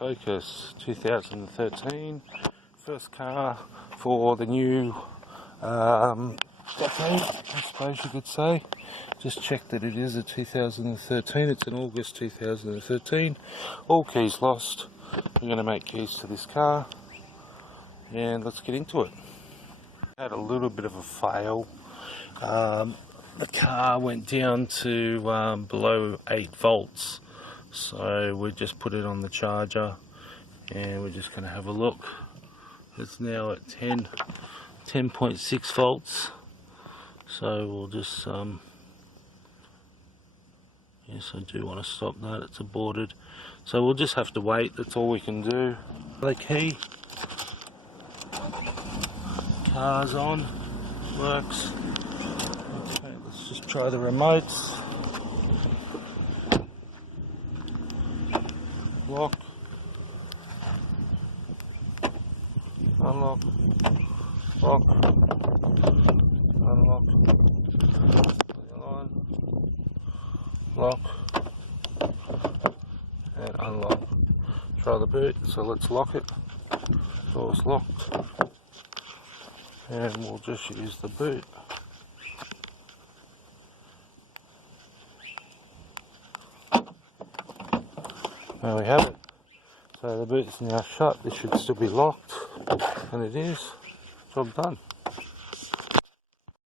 Focus 2013, first car for the new decade, I suppose you could say. Just check that it is a 2013, it's in August 2013. All keys lost. We're going to make keys to this car and let's get into it. Had a little bit of a fail. The car went down to below 8 volts, so we just put it on the charger and we're just going to have a look. It's now at 10.6 volts, so we'll just yes, I do want to stop that, it's aborted, so we'll just have to wait. That's all we can do. The key, car's on, works. Okay, let's just try the remotes. Lock, unlock, lock, unlock, lock, and unlock. Try the boot, so let's lock it. Door's locked, and we'll just use the boot. There we have it. So the boot's now shut. This should still be locked, and it is. Job done.